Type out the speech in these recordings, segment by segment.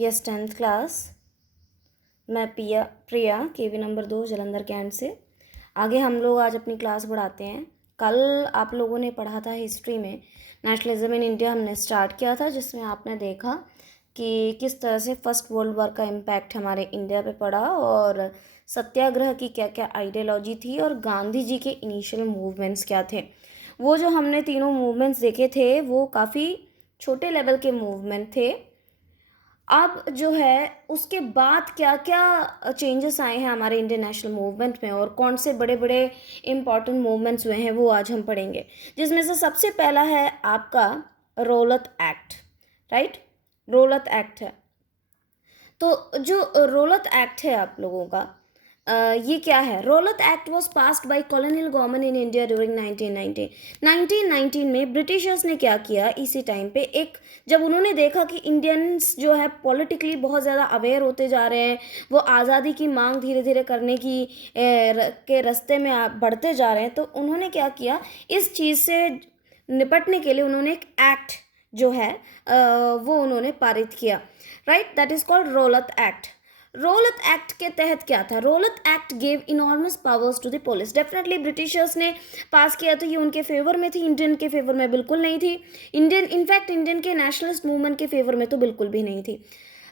Yes 10th class. मैं प्रिया केवी number 2 Jalandhar cantt से। आगे हम लोग आज अपनी क्लास बढ़ाते हैं। कल आप लोगों ने पढ़ा था हिस्ट्री में नेशनलिज्म इन इंडिया हमने स्टार्ट किया था, जिसमें आपने देखा कि किस तरह से फर्स्ट वर्ल्ड वॉर का इम्पैक्ट हमारे इंडिया पे पड़ा और सत्याग्रह की क्या क्या आइडियोलॉजी थी और गांधी जी के इनिशियल मूवमेंट्स क्या थे। वो जो हमने तीनों मूवमेंट्स देखे थे वो काफ़ी छोटे लेवल के मूवमेंट थे। अब जो है उसके बाद क्या क्या चेंजेस आए हैं हमारे इंडियन नेशनल मूवमेंट में और कौन से बड़े बड़े इम्पॉर्टेंट मूवमेंट्स हुए हैं वो आज हम पढ़ेंगे, जिसमें से सबसे पहला है आपका रौलत एक्ट। राइट, रौलत एक्ट है। तो जो रौलत एक्ट है आप लोगों का, ये क्या है? Rowlatt act was passed by colonial government in India during 1919 में ब्रिटिशर्स ने क्या किया इसी टाइम पे, एक जब उन्होंने देखा कि इंडियंस जो है पॉलिटिकली बहुत ज़्यादा अवेयर होते जा रहे हैं, वो आज़ादी की मांग धीरे धीरे करने की के रास्ते में बढ़ते जा रहे हैं, तो उन्होंने क्या किया, इस चीज़ से निपटने के लिए उन्होंने एक एक्ट जो है वो उन्होंने पारित किया। Right, that is called Rowlatt act. Rowlatt act के तहत क्या था? Rowlatt act gave enormous powers to the police. Definitely Britishers ने पास किया तो ये उनके फेवर में थी, इंडियन के फेवर में बिल्कुल नहीं थी। इनफैक्ट इंडियन के नेशनलिस्ट मूवमेंट के फेवर में तो बिल्कुल भी नहीं थी।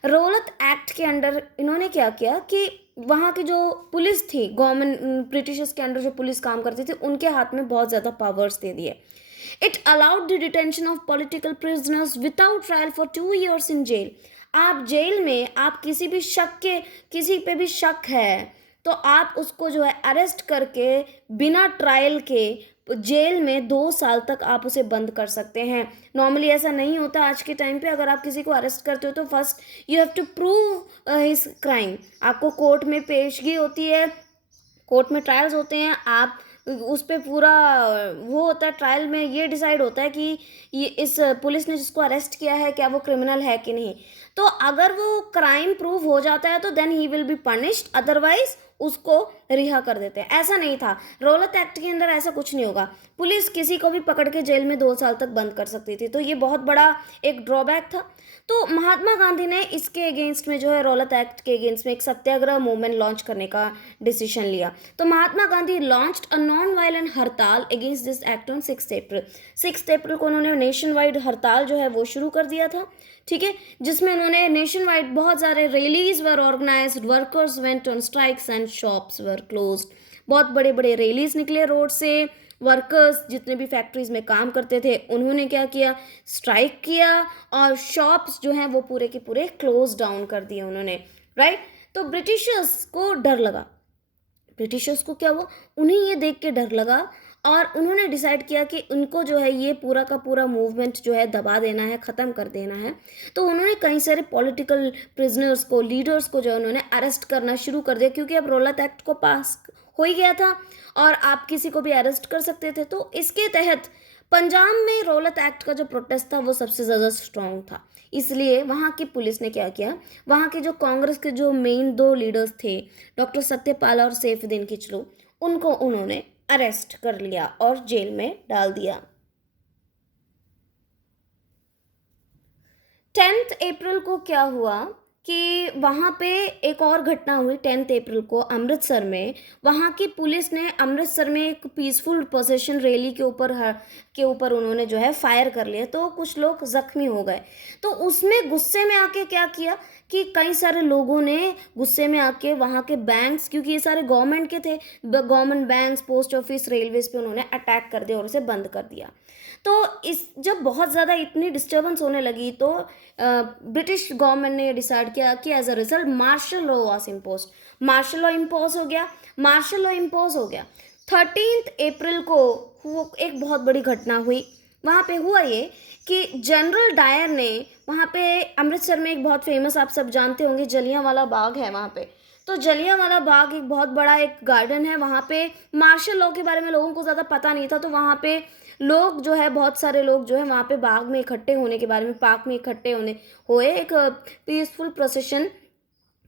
रौलत एक्ट के अंडर इन्होंने क्या किया कि वहाँ की जो पुलिस थी, गवर्नमेंट ब्रिटिशर्स के अंडर जो पुलिस काम करती थी, उनके हाथ में बहुत ज़्यादा पावर्स दे दिए। It allowed the detention of political prisoners without trial for 2 years in jail. आप जेल में, आप किसी पे भी शक है तो आप उसको जो है अरेस्ट करके बिना ट्रायल के जेल में 2 साल तक आप उसे बंद कर सकते हैं। नॉर्मली ऐसा नहीं होता आज के टाइम पे। अगर आप किसी को अरेस्ट करते हो तो first you have to prove his crime. आपको कोर्ट में पेशगी होती है, कोर्ट में ट्रायल्स होते हैं, आप उस पर पूरा वो होता है, ट्रायल में ये डिसाइड होता है कि ये इस पुलिस ने जिसको अरेस्ट किया है क्या वो क्रिमिनल है कि नहीं। तो अगर वो क्राइम प्रूव हो जाता है तो then he will be punished, otherwise उसको रिहा कर देते हैं। ऐसा नहीं था, रौलत एक्ट के अंदर ऐसा कुछ नहीं होगा। पुलिस किसी को भी पकड़ के जेल में 2 साल तक बंद कर सकती थी, तो ये बहुत बड़ा एक ड्रॉबैक था। तो महात्मा गांधी ने इसके अगेंस्ट में जो है, रौलत एक्ट के अगेंस्ट में एक सत्याग्रह मूवमेंट लॉन्च करने का डिसीजन लिया। तो Mahatma Gandhi launched a non violent hartal against this act on 6 April. 6 April को उन्होंने नेशन वाइड हड़ताल जो है वो शुरू कर दिया था। ठीक है, जिसमें उन्होंने नेशन वाइड बहुत सारे rallies were organised, workers went on strikes and shops were closed. बहुत बड़े बड़े रैलीज निकले रोड से। वर्कर्स जितने भी फैक्ट्रीज में काम करते थे उन्होंने क्या किया, स्ट्राइक किया और शॉप्स जो हैं वो पूरे के पूरे क्लोज डाउन कर दिए उन्होंने। राइट, तो ब्रिटिशर्स को डर लगा। ब्रिटिशर्स को क्या हुआ, उन्हें ये देख के डर लगा और उन्होंने डिसाइड किया कि उनको जो है ये पूरा का पूरा मूवमेंट जो है दबा देना है, ख़त्म कर देना है। तो उन्होंने कई सारे पॉलिटिकल प्रिजनर्स को, लीडर्स को जो है उन्होंने अरेस्ट करना शुरू कर दिया, क्योंकि अब रौलत एक्ट को पास हो ही गया था और आप किसी को भी अरेस्ट कर सकते थे। तो इसके तहत पंजाब में रौलत एक्ट का जो प्रोटेस्ट था वो सबसे ज़्यादा स्ट्रॉन्ग था। इसलिए वहाँ की पुलिस ने क्या किया, वहाँ के जो कांग्रेस के जो मेन 2 लीडर्स थे, डॉक्टर सत्यपाल और सैफुद्दीन किचलू, उनको उन्होंने अरेस्ट कर लिया और जेल में डाल दिया। 10th अप्रैल को क्या हुआ कि वहाँ पे एक और घटना हुई। 10th अप्रैल को अमृतसर में वहाँ की पुलिस ने अमृतसर में एक पीसफुल प्रोसेशन रैली के ऊपर उन्होंने जो है फायर कर लिया, तो कुछ लोग जख्मी हो गए। तो उसमें गुस्से में आके क्या किया कि कई सारे लोगों ने गुस्से में आके वहाँ के बैंक्स, क्योंकि ये सारे गवर्नमेंट के थे, government banks, post office, railways पे उन्होंने अटैक कर दिया और उसे बंद कर दिया। तो इस जब बहुत ज़्यादा इतनी डिस्टर्बेंस होने लगी तो ब्रिटिश गवर्नमेंट ने डिसाइड किया कि as a result martial law was impose. Martial law impose हो गया। मार्शल लॉ इम्पोज हो गया 13th अप्रैल को एक बहुत बड़ी घटना हुई। वहाँ पे हुआ ये कि जनरल डायर ने, वहाँ पे अमृतसर में एक बहुत फेमस, आप सब जानते होंगे, जलियांवाला बाग है वहाँ पे। तो जलियांवाला बाग एक बहुत बड़ा एक गार्डन है। वहाँ पे मार्शल लॉ के बारे में लोगों को ज़्यादा पता नहीं था, तो वहाँ पे लोग जो है, बहुत सारे लोग जो है वहाँ पे बाग में इकट्ठे होने के बारे में, पार्क में इकट्ठे हुए एक पीसफुल प्रोसेशन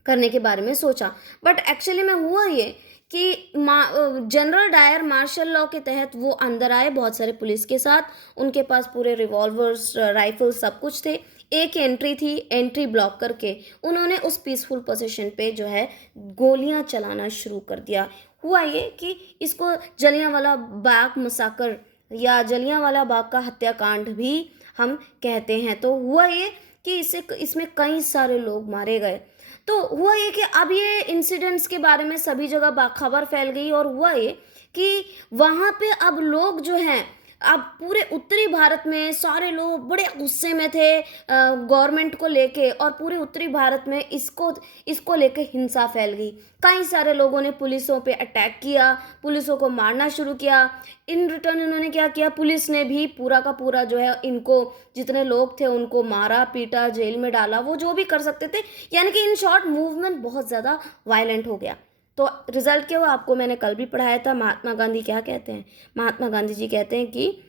करने के बारे में सोचा। बट एक्चुअली में हुआ ये कि जनरल डायर मार्शल लॉ के तहत वो अंदर आए बहुत सारे पुलिस के साथ, उनके पास पूरे रिवॉल्वर्स, राइफल्स सब कुछ थे। एक एंट्री थी, एंट्री ब्लॉक करके उन्होंने उस पीसफुल पोजीशन पे जो है गोलियां चलाना शुरू कर दिया। हुआ ये कि इसको जलियांवाला बाग मसाकर या जलियांवाला बाग का हत्याकांड भी हम कहते हैं। तो हुआ ये कि इसमें कई सारे लोग मारे गए। तो हुआ ये कि अब ये इंसिडेंट्स के बारे में सभी जगह बाखबर फैल गई, और हुआ ये कि वहाँ पे अब लोग जो हैं, अब पूरे उत्तरी भारत में सारे लोग बड़े गुस्से में थे गवर्नमेंट को लेके, और पूरे उत्तरी भारत में इसको लेके हिंसा फैल गई। कई सारे लोगों ने पुलिसों पे अटैक किया, पुलिसों को मारना शुरू किया। इन रिटर्न इन्होंने क्या किया, पुलिस ने भी पूरा का पूरा जो है इनको, जितने लोग थे उनको मारा पीटा, जेल में डाला, वो जो भी कर सकते थे। यानी कि इन शॉर्ट मूवमेंट बहुत ज़्यादा वायलेंट हो गया। तो रिजल्ट क्या हुआ, आपको मैंने कल भी पढ़ाया था। महात्मा गांधी क्या कहते हैं, महात्मा गांधी जी कहते हैं कि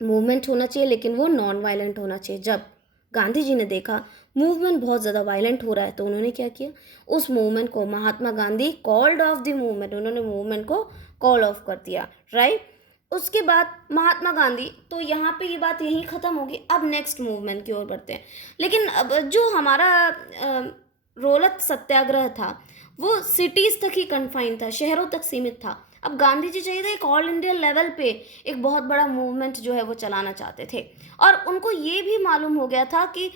मूवमेंट होना चाहिए लेकिन वो नॉन वायलेंट होना चाहिए। जब गांधी जी ने देखा मूवमेंट बहुत ज़्यादा वायलेंट हो रहा है तो उन्होंने क्या किया, उस मूवमेंट को, Mahatma Gandhi called off the movement, उन्होंने मूवमेंट को कॉल ऑफ कर दिया, राइट। उसके बाद महात्मा गांधी, तो यहाँ पे ये बात यहीं ख़त्म होगी। अब नेक्स्ट मूवमेंट की ओर बढ़ते हैं। लेकिन अब जो हमारा रोलत सत्याग्रह था वो सिटीज़ तक ही कन्फाइन था, शहरों तक सीमित था। अब गांधी जी चाहिए था एक ऑल इंडिया लेवल पे एक बहुत बड़ा मूवमेंट जो है वो चलाना चाहते थे, और उनको ये भी मालूम हो गया था कि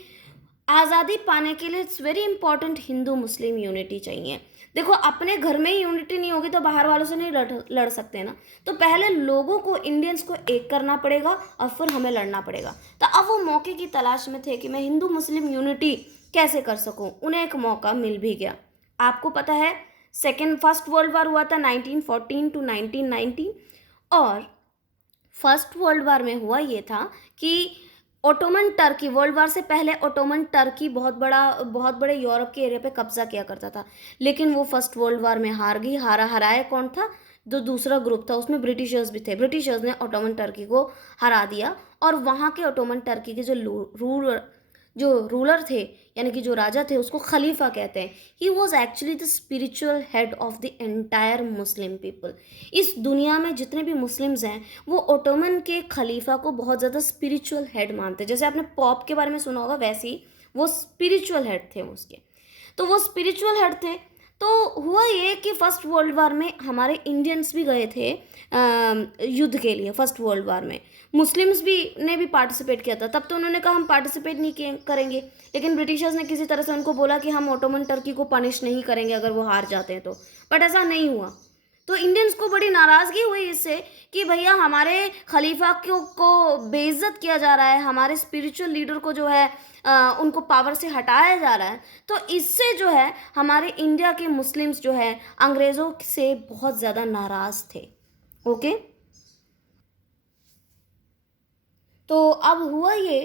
आज़ादी पाने के लिए it's very important Hindu Muslim unity चाहिए। देखो, अपने घर में ही यूनिटी नहीं होगी तो बाहर वालों से नहीं लड़ सकते ना। तो पहले लोगों को, इंडियंस को एक करना पड़ेगा और फिर हमें लड़ना पड़ेगा। तो अब वो मौके की तलाश में थे कि मैं हिंदू मुस्लिम यूनिटी कैसे कर सकूं। उन्हें एक मौका मिल भी गया। आपको पता है फर्स्ट वर्ल्ड वार हुआ था 1914 टू 1919, और फर्स्ट वर्ल्ड वार में हुआ ये था कि ओटोमन टर्की, वर्ल्ड वार से पहले ओटोमन टर्की बहुत बड़े यूरोप के एरिया पे कब्जा किया करता था, लेकिन वो फर्स्ट वर्ल्ड वार में हार गई। हराया कौन था, जो दूसरा ग्रुप था उसमें ब्रिटिशर्स भी थे। ब्रिटिशर्स ने ओटोमन टर्की को हरा दिया, और वहाँ के ओटोमन टर्की के जो रूलर थे, यानी कि जो राजा थे, उसको खलीफा कहते हैं। He was actually the spiritual head of the entire Muslim people. इस दुनिया में जितने भी मुस्लिम्स हैं वो ओटोमन के खलीफा को बहुत ज़्यादा स्पिरिचुअल हेड मानते हैं। जैसे आपने पॉप के बारे में सुना होगा, वैसे ही वो स्पिरिचुअल हेड थे उसके। तो वो स्पिरिचुअल हेड थे। तो हुआ ये कि फर्स्ट वर्ल्ड वार में हमारे इंडियंस भी गए थे युद्ध के लिए। फर्स्ट वर्ल्ड वार में मुस्लिम्स ने भी पार्टिसिपेट किया था। तब तो उन्होंने कहा हम पार्टिसिपेट नहीं करेंगे, लेकिन ब्रिटिशर्स ने किसी तरह से उनको बोला कि हम ओटोमन टर्की को पनिश नहीं करेंगे अगर वो हार जाते हैं तो। बट ऐसा नहीं हुआ। तो इंडियंस को बड़ी नाराज़गी हुई इससे कि भैया हमारे खलीफा को बेइज्जत किया जा रहा है, हमारे स्पिरिचुअल लीडर को जो है उनको पावर से हटाया जा रहा है। तो इससे जो है हमारे इंडिया के मुस्लिम्स जो है अंग्रेज़ों से बहुत ज़्यादा नाराज़ थे। ओके, तो अब हुआ ये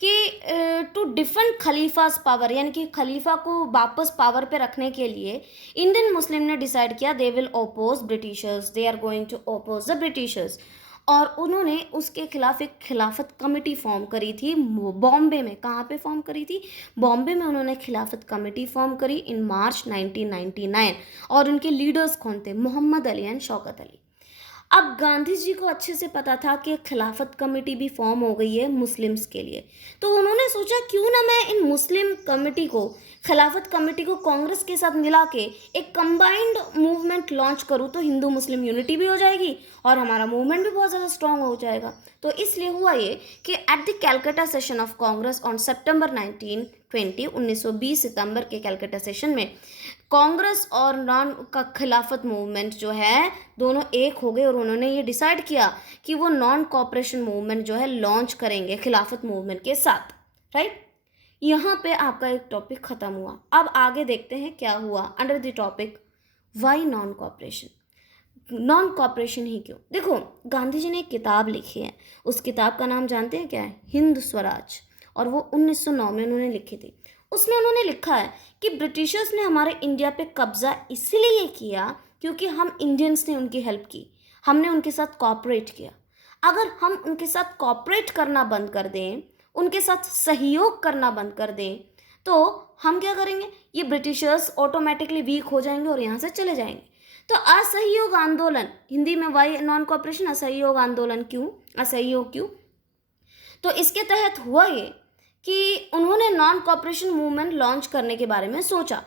कि टू डिफेंड खलीफास पावर, यानी कि खलीफा को वापस पावर पे रखने के लिए इंडियन मुस्लिम ने डिसाइड किया they will oppose Britishers, they are going to oppose the Britishers. और उन्होंने उसके खिलाफ एक खिलाफत कमेटी फॉर्म करी थी बॉम्बे में। कहाँ पे फॉर्म करी थी, बॉम्बे में उन्होंने खिलाफत कमेटी फॉर्म करी इन मार्च 1999। और उनके लीडर्स कौन थे, मोहम्मद अली एंड शौकत अली। अब गांधी जी को अच्छे से पता था कि खिलाफत कमेटी भी फॉर्म हो गई है मुस्लिम्स के लिए। तो उन्होंने सोचा क्यों ना मैं इन मुस्लिम कमेटी को, खिलाफत कमेटी को कांग्रेस के साथ मिला के एक कंबाइंड मूवमेंट लॉन्च करूँ तो हिंदू मुस्लिम यूनिटी भी हो जाएगी और हमारा मूवमेंट भी बहुत ज़्यादा स्ट्रांग हो जाएगा। तो इसलिए हुआ ये कि at the Calcutta session of Congress on सितंबर 1920 सितंबर के कैलकाटा सेशन में कांग्रेस और नॉन का खिलाफत मूवमेंट जो है दोनों एक हो गए, और उन्होंने ये डिसाइड किया कि वो नॉन कॉपरेशन मूवमेंट जो है लॉन्च करेंगे खिलाफत मूवमेंट के साथ, राइट। यहाँ पे आपका एक टॉपिक ख़त्म हुआ। अब आगे देखते हैं क्या हुआ under the topic why non cooperation. Non cooperation ही क्यों? देखो, गांधी जी ने एक किताब लिखी है, उस किताब का नाम जानते हैं क्या है, हिंद स्वराज, और वो 1909 में उन्होंने लिखी थी। उसमें उन्होंने लिखा है कि ब्रिटिशर्स ने हमारे इंडिया पे कब्जा इसलिए किया क्योंकि हम इंडियंस ने उनकी हेल्प की, हमने उनके साथ कॉपरेट किया। अगर हम उनके साथ कॉपरेट करना बंद कर दें, उनके साथ सहयोग करना बंद कर दें, तो हम क्या करेंगे, ये ब्रिटिशर्स ऑटोमेटिकली वीक हो जाएंगे और यहाँ से चले जाएंगे। तो असहयोग आंदोलन, हिंदी में वाई नॉन कॉपरेशन, असहयोग आंदोलन क्यों, असहयोग क्यों? तो इसके तहत हुआ ये कि उन्होंने नॉन कॉपरेशन मूवमेंट लॉन्च करने के बारे में सोचा,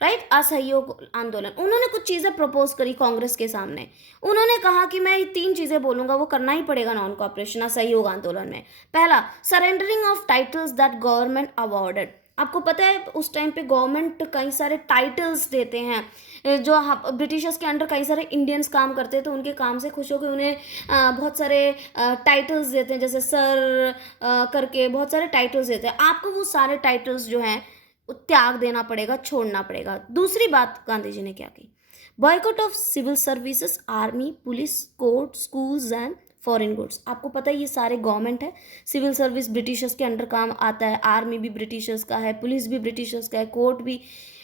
राइट, असहयोग आंदोलन। उन्होंने कुछ चीज़ें प्रपोज करी कांग्रेस के सामने। उन्होंने कहा कि मैं ये 3 चीज़ें बोलूँगा, वो करना ही पड़ेगा नॉन कॉपरेशन असहयोग आंदोलन में। पहला, surrendering of titles that government awarded. आपको पता है उस टाइम पे गवर्नमेंट कई सारे टाइटल्स देते हैं, जो ब्रिटिशर्स के अंडर कई सारे इंडियंस काम करते हैं, तो उनके काम से खुश होकर उन्हें बहुत सारे टाइटल्स देते हैं, जैसे सर करके बहुत सारे टाइटल्स देते हैं। आपको वो सारे टाइटल्स जो हैं त्याग देना पड़ेगा, छोड़ना पड़ेगा। दूसरी बात गांधी जी ने क्या की, boycott of civil services, army, police, court, schools and foreign goods. आपको पता है ये सारे गवर्नमेंट है, सिविल सर्विस ब्रिटिशर्स के अंडर काम आता है, आर्मी भी ब्रिटिशर्स का है, पुलिस भी ब्रिटिशर्स का है, कोर्ट भी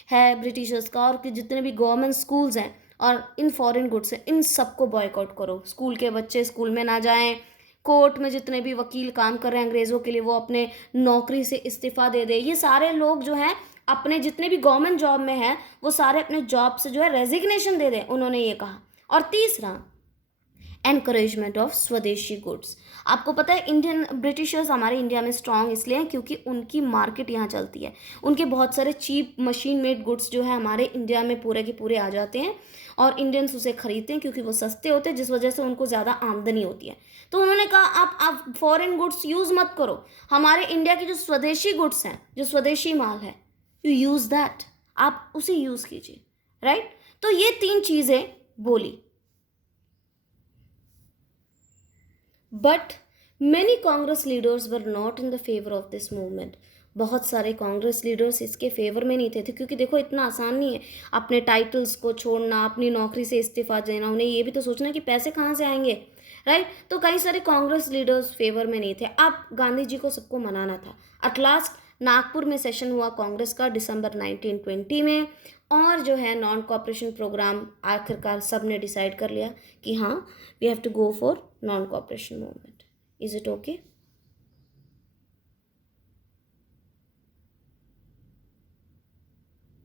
है ब्रिटिशर्स का, और जितने भी गवर्नमेंट स्कूल्स हैं और इन फॉरेन गुड्स हैं, इन सबको बॉयकॉट करो। स्कूल के बच्चे स्कूल में ना जाएं, कोर्ट में जितने भी वकील काम कर रहे हैं अंग्रेज़ों के लिए, वो अपने नौकरी से इस्तीफ़ा दे दे। ये सारे लोग जो हैं अपने जितने भी गवर्नमेंट जॉब में हैं, वो सारे अपने जॉब से जो है रेजिग्नेशन दे दें, उन्होंने ये कहा। और तीसरा, एनकरेजमेंट ऑफ स्वदेशी गुड्स। आपको पता है इंडियन ब्रिटिशर्स हमारे इंडिया में स्ट्रांग इसलिए हैं क्योंकि उनकी मार्केट यहाँ चलती है। उनके बहुत सारे चीप मशीन मेड गुड्स जो है हमारे इंडिया में पूरे के पूरे आ जाते हैं और इंडियंस उसे खरीदते हैं क्योंकि वो सस्ते होते हैं, जिस वजह से उनको ज़्यादा आमदनी होती है। तो उन्होंने कहा आप फॉरेन गुड्स यूज़ मत करो, हमारे इंडिया की जो स्वदेशी गुड्स हैं, जो स्वदेशी माल है, यू यूज़ दैट, आप उसे यूज़ कीजिए, राइट। तो ये 3 चीज़ें बोली। But many Congress leaders were not in the favour of this movement. बहुत सारे कांग्रेस लीडर्स इसके फेवर में नहीं थे, क्योंकि देखो इतना आसान नहीं है अपने टाइटल्स को छोड़ना, अपनी नौकरी से इस्तीफा देना, उन्हें ये भी तो सोचना कि पैसे कहाँ से आएंगे, राइट। तो कई सारे कांग्रेस लीडर्स फेवर में नहीं थे। अब गांधी जी को सबको मनाना था। एट लास्ट नागपुर में सेशन हुआ कांग्रेस का दिसंबर 1920 में, और जो है नॉन कॉपरेशन प्रोग्राम आखिरकार सब ने डिसाइड कर लिया कि हाँ, we have to go for non cooperation movement. Is it okay?